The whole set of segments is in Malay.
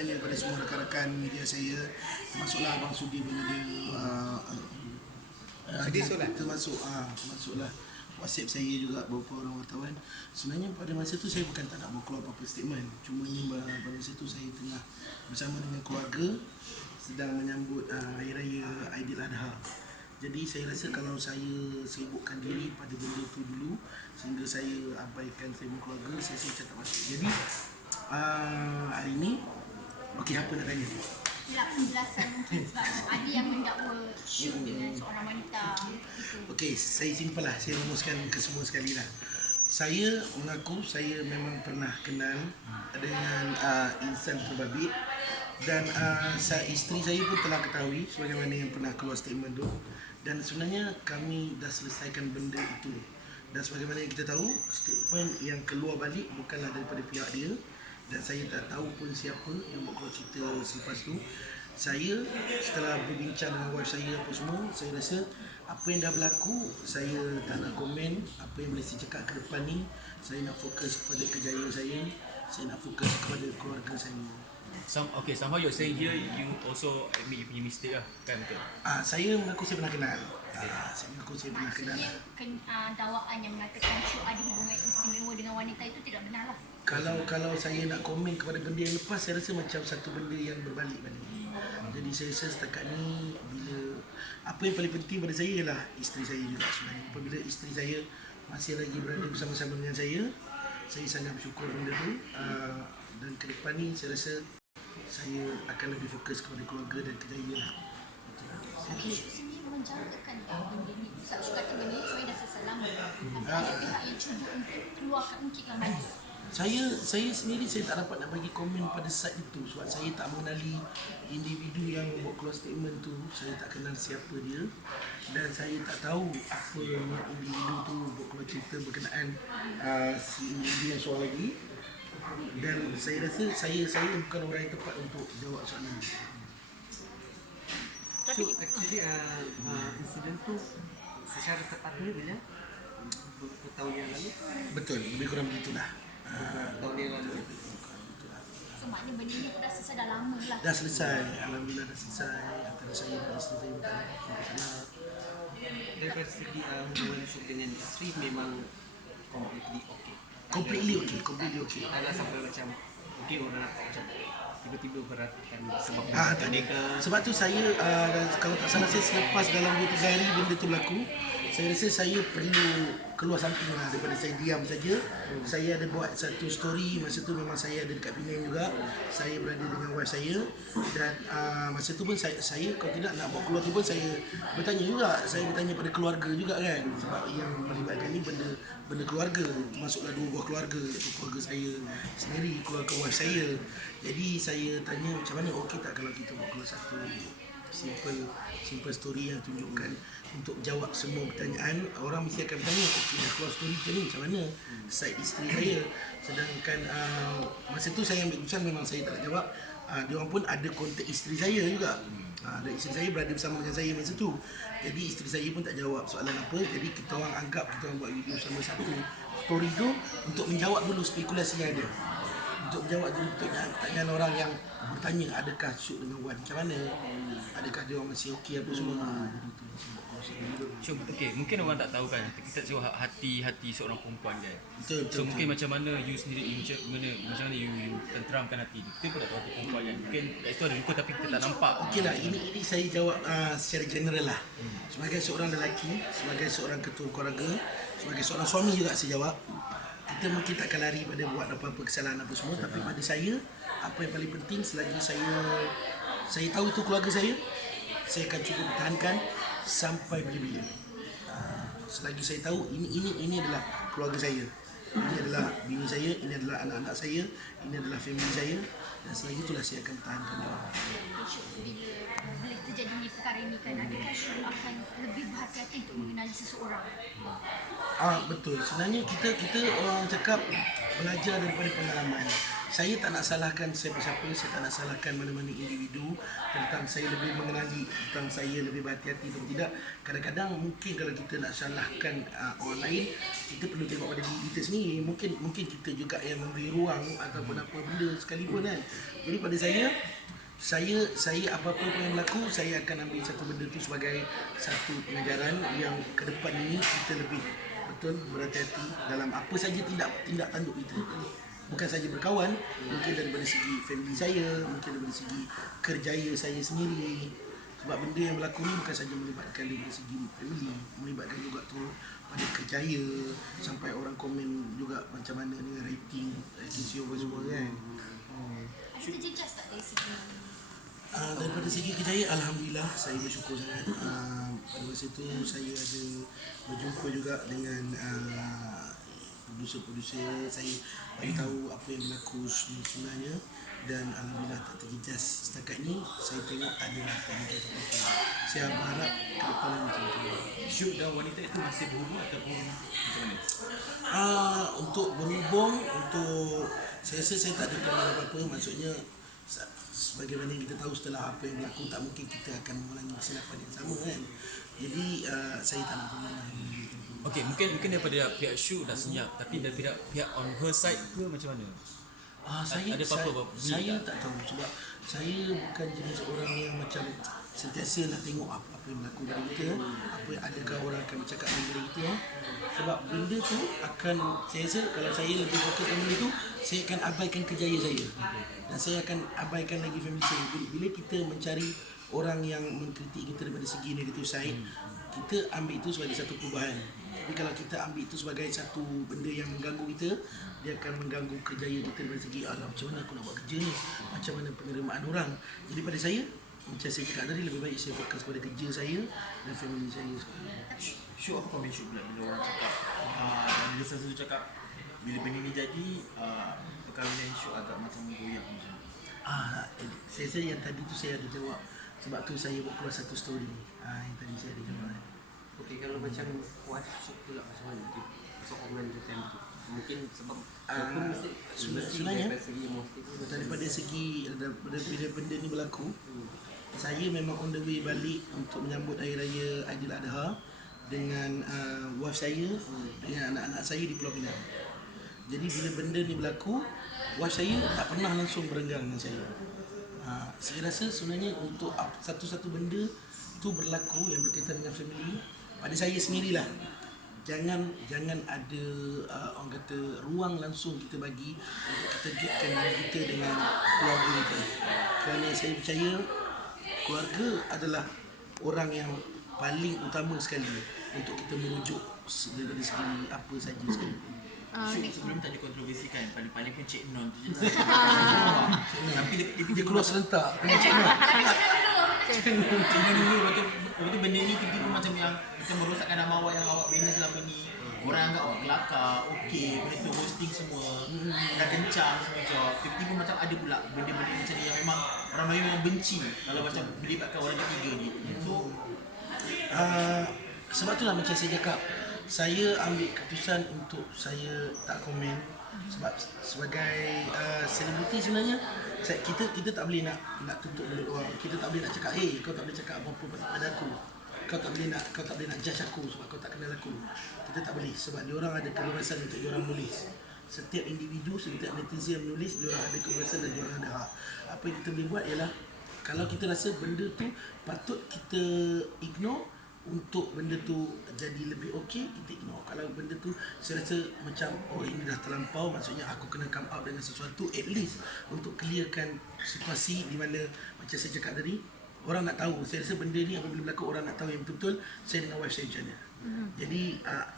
sebenarnya pada semua rakan-rakan media saya, termasuklah Abang Sudi bila dia termasuklah WhatsApp saya juga beberapa orang wartawan. Sebenarnya pada masa tu saya bukan tak nak buat keluar apa-apa statement. Cuma pada masa tu saya tengah bersama dengan keluarga sedang menyambut Hari Raya Aidiladha. Jadi saya rasa kalau saya sibukkan diri pada benda tu dulu sehingga saya abaikan statement keluarga, saya tak masuk. Jadi hari ni okey, apa nak tanya? Tidak penjelasan mungkin sebab ada yang mendakwa shoot dengan seorang wanita gitu. Okey, saya simple lah, saya rumuskan ke semua sekali lah. Saya mengaku saya memang pernah kenal dengan insan terbabit dan isteri saya pun telah ketahui sebagaimana yang pernah keluar statement tu, dan sebenarnya kami dah selesaikan benda itu. Dan sebagaimana yang kita tahu, statement yang keluar balik bukanlah daripada pihak dia, dan saya tak tahu pun siapa yang buat keluar cerita selepas tu. Saya setelah berbincang dengan wife saya apa semua, saya rasa apa yang dah berlaku saya tak nak komen. Apa yang boleh saya cakap ke depan ni, saya nak fokus kepada kejayaan saya nak fokus kepada keluarga saya. Somehow you're saying here you also admit you punya mistake lah, kan betul? Saya mengaku saya pernah kenal. Saya mengaku saya pernah kenal. Maksudnya dakwaan yang mengatakan Syuk ada hubungan istimewa dengan wanita itu tidak benar lah. Kalau saya nak komen kepada benda yang lepas, saya rasa macam satu benda yang berbalik balik. Jadi saya rasa setakat ni, bila apa yang paling penting pada saya ialah isteri saya juga sebenarnya. Apabila isteri saya masih lagi berada bersama-sama dengan saya sangat bersyukur benda tu. Dan ke depan ni saya rasa saya akan lebih fokus kepada keluarga dan kejayaan. Tapi Syuk sendiri menjangkakan benda ni. Syuk kata benda ni saya dah selesai lama. Tapi ada pihak yang cuba untuk keluarkan ungkit yang banyak. Saya sendiri saya tak dapat nak bagi komen pada side itu sebab saya tak mengenali individu yang buat keluar statement tu. Saya tak kenal siapa dia dan saya tak tahu apa niat individu tu buat keluar cerita berkenaan si individu yang soal lagi. Dan saya rasa saya bukan orang yang tepat untuk jawab soalan ini. So actually insiden tu secara tepatnya bila bertahun yang lalu? Betul, lebih kurang begitulah. Tahun yang lalu. So maknanya benda ni pun dah selesai dah lama lah. Dah selesai, alhamdulillah dah selesai. Antara saya dan isteri saya bukan masalah. Daripada segi hubungan Syuk dengan isteri memang completely okay. Completely okay. Ada sampai macam okay orang nampak macam tiba-tiba beratakan sebab tadi sebab tu saya kalau tak salah saya selepas dalam 2-3 hari benda tu berlaku, saya rasa saya perlu keluar samping lah daripada saya diam saja. Saya ada buat satu story masa tu, memang saya ada dekat Penang juga. Saya berada dengan wife saya dan masa tu pun saya kalau tidak nak buat keluar tu pun saya bertanya juga. Saya bertanya pada keluarga juga kan, sebab yang melibatkan ni benda keluarga, masuklah 2 buah keluarga, keluarga saya sendiri, keluarga wife saya. Jadi saya tanya macam mana, okey tak kalau kita buat keluar satu simple story yang tunjukkan untuk jawab semua pertanyaan. Orang mesti akan bertanya, okey dah keluar story macam ni, macam mana side isteri saya. Sedangkan masa tu saya ambil keputusan memang saya tak nak jawab. Diorang pun ada kontak isteri saya juga. Dan isteri saya berada bersama dengan saya masa tu. Jadi isteri saya pun tak jawab soalan apa. Jadi kita orang anggap kita orang buat video sama satu story tu untuk menjawab dulu spekulasi yang ada. Untuk menjawab dulu pertanyaan orang yang bertanya adakah Syuk dengan Wan macam mana, adakah dia orang masih okey apa semua. So, okay, mungkin orang tak tahu kan, kita tahu hati seorang perempuan kan. Betul. So mungkin macam mana you sendiri, macam mana you tenteramkan hati dia. Kita pun tak tahu hati perempuan kan. Mungkin kat situ ada luka tapi kita tak nampak. Okey lah, ini saya jawab secara general lah. Sebagai seorang lelaki, sebagai seorang ketua keluarga, sebagai seorang suami juga saya jawab. Kita mungkin tak akan lari pada buat apa-apa kesalahan apa semua, tapi pada saya apa yang paling penting selagi saya tahu itu keluarga saya akan cuba pertahankan sampai bila-bila. Selagi saya tahu ini adalah keluarga saya, ini adalah bini saya, ini adalah anak-anak saya, ini adalah family saya, dan selagi itulah saya akan pertahankan. Bila boleh terjadi perkara ini kan, adakah Syuk akan lebih berhati-hati untuk mengenali seseorang? Betul. Sebenarnya kita orang cakap belajar daripada pengalaman. saya tak nak salahkan siapa-siapa, saya tak nak salahkan mana-mana individu tentang saya lebih mengenali, tentang saya lebih berhati-hati atau tidak. Kadang-kadang mungkin kalau kita nak salahkan orang lain, kita perlu tengok pada diri kita sendiri. Mungkin kita juga yang memberi ruang ataupun apa benda sekalipun kan. Jadi pada saya apa-apa pun yang berlaku, saya akan ambil satu benda tu sebagai satu pengajaran yang ke depan ini kita lebih betul berhati-hati dalam apa saja tindak tanduk kita. Bukan saja berkawan, mungkin daripada segi family saya, mungkin daripada segi kerjaya saya sendiri. Sebab benda yang berlaku ni bukan saja melibatkan daripada segi family, melibatkan juga tu pada kerjaya, sampai orang komen juga macam mana dengan rating CEO semua kan. Ada terjejas tak dari segi Daripada segi kerjaya, Alhamdulillah saya bersyukur sangat. Pada masa itu saya ada berjumpa juga dengan produser-produser, saya bagi tahu apa yang berlaku sebenarnya dan Alhamdulillah tak terjejas. Setakat ni saya tengok adalah terjejas apa-apa. Saya berharap ke depan macam tu. Syuk dan wanita itu masih berhubung ataupun macam mana? Untuk berhubung, saya rasa saya tak ada kemalan apa-apa. Maksudnya sebagaimana kita tahu setelah apa yang berlaku, tak mungkin kita akan mengulangi kesilapan yang sama kan. Jadi saya tak nak kemalan. Okey, mungkin daripada pihak Syuk dah senyap, tapi daripada pihak on her side ke macam mana? Saya ada apa-apa saya tak tahu sebab saya bukan jenis orang yang macam sentiasa nak tengok apa yang berlaku pada kita, apa yang adakah orang akan bercakap dengan kita. Sebab benda tu akan, saya rasa kalau saya lebih fokus pada benda tu, saya akan abaikan kerjaya saya dan saya akan abaikan lagi family saya. Bila kita mencari orang yang mengkritik kita daripada segi negatif side, kita ambil itu sebagai satu perubahan. Tapi kalau kita ambil itu sebagai satu benda yang mengganggu kita, dia akan mengganggu kerjaya kita daripada segi macam mana aku nak buat kerja ni, macam mana penerimaan orang. Jadi pada saya, macam saya cakap tadi, lebih baik saya fokus pada kerja saya dan family saya. Syuk apa komen Syuk bila orang cakap dan bila sesuatu cakap bila benda ni jadi perkahwinan Syuk agak macam goyang macam tu. Saya rasa yang tadi tu saya ada jawab. Sebab tu saya buat keluar satu story. Yang tadi saya ada jawab. Okey, kalau macam wife Syuk pula macam mana dia sokongan dia time tu? Mungkin sebab walaupun mesti sebenarnya daripada segi emosi tu daripada segi bila benda ni berlaku, saya memang on the way balik untuk menyambut Hari Raya Aidiladha dengan wife saya dengan anak-anak saya di Pulau Pinang. Jadi bila benda ni berlaku, wife saya tak pernah langsung berenggang dengan saya. Saya rasa sebenarnya untuk satu-satu benda tu berlaku yang berkaitan dengan family, pada saya sendirilah, jangan ada orang kata ruang langsung kita bagi untuk kita gaitkan diri kita dengan keluarga kita. Kerana saya percaya keluarga adalah orang yang paling utama sekali untuk kita merujuk dari segi apa saja sekali. Syuk sebelum tak dikontroversikan, paling-paling pun Cik Non tu je. Tapi dia keluar serentak. Macam mana? Cik Non dulu, lepas tu benda ni tiba-tiba macam yang macam merosakkan nama awak yang awak bina selama ni. Orang anggap awak kelakar, okey, benda tu hosting semua, dah kencang semua job. Tiba-tiba macam ada pula benda-benda macam ni yang memang orang Melayu memang benci kalau macam melibatkan orang ketiga ni. So, sebab itulah macam saya cakap, saya ambil keputusan untuk saya tak komen. Sebab sebagai selebriti sebenarnya kita tak boleh nak tutup mulut orang. Kita tak boleh nak cakap, kau tak boleh cakap apa-apa pada aku. Kau tak boleh nak judge aku sebab kau tak kenal aku. Kita tak boleh sebab diorang ada kebebasan untuk diorang menulis. Setiap individu, setiap netizen yang menulis, diorang ada kebebasan dan diorang ada hak. Apa yang kita boleh buat ialah kalau kita rasa benda tu patut kita ignore untuk benda tu jadi lebih okey, kita ignore. Kalau benda tu saya rasa macam ini dah terlampau, maksudnya aku kena come out dengan sesuatu at least untuk clearkan situasi di mana macam saya cakap tadi, orang nak tahu. Saya rasa benda ni apabila berlaku, orang nak tahu yang betul-betul saya dengan wife saya macam mana. Jadi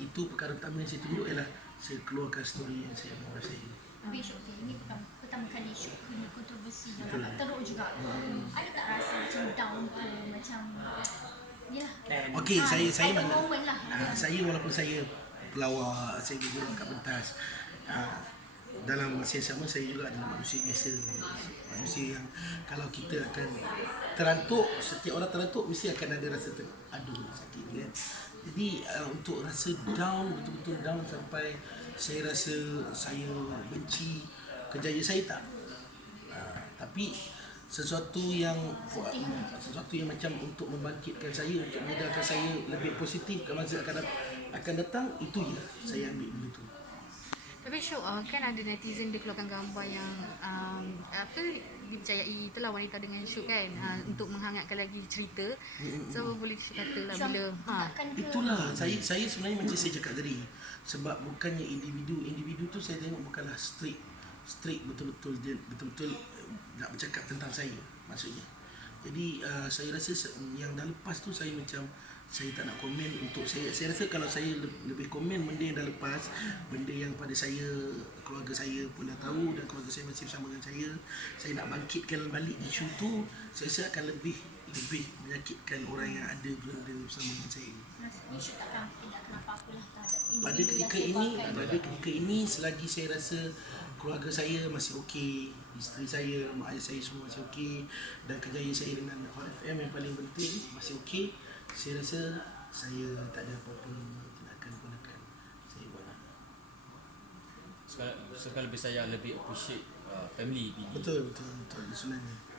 itu perkara pertama yang saya tunjuk ialah saya keluarkan story yang saya dengan wife saya. Habis Syuk, ini pertama kali Syuk kena kontroversi yang agak teruk juga. Ada tak rasa macam down ke, macam Okey, saya ada mana? moment lah. Saya walaupun saya pelawak, saya juga kat pentas. Dalam masa yang sama saya juga adalah manusia biasa. Manusia yang kalau kita akan terantuk, setiap orang terantuk mesti akan ada rasa aduh sakit kan. Jadi untuk rasa down, betul-betul down sampai saya rasa saya benci Kejayaan saya tak. Tapi sesuatu yang macam untuk membangkitkan saya, untuk menyedarkan saya lebih positif ke masa akan datang, itu je saya ambil benda tu. Tapi Syuk, kan ada netizen dia keluarkan gambar yang dipercayai itulah wanita dengan Syuk kan, untuk menghangatkan lagi cerita. So boleh Syuk katalah bila takkan ke Itulah saya sebenarnya macam saya cakap tadi, sebab bukannya individu tu saya tengok bukanlah strict betul-betul dia betul-betul nak bercakap tentang saya maksudnya. Jadi saya rasa yang dah lepas tu saya macam saya tak nak komen untuk saya rasa kalau saya lebih komen benda yang dah lepas, benda yang pada saya, keluarga saya pun dah tahu dan keluarga saya masih bersama dengan saya nak bangkitkan balik isu tu, saya rasa akan lebih menyakitkan orang yang ada berada bersama dengan saya. rasanya Syuk takkan apa-apa lah terhadap Pada ketika ini selagi saya rasa keluarga saya masih okey, isteri saya, mak ayah saya semua masih okey, dan kejayaan saya dengan Hot FM yang paling penting masih okey, saya rasa saya tak ada apa-apa tindakan saya buat lah. Sekarang lebih saya lebih appreciate family bini. Betul sebenarnya.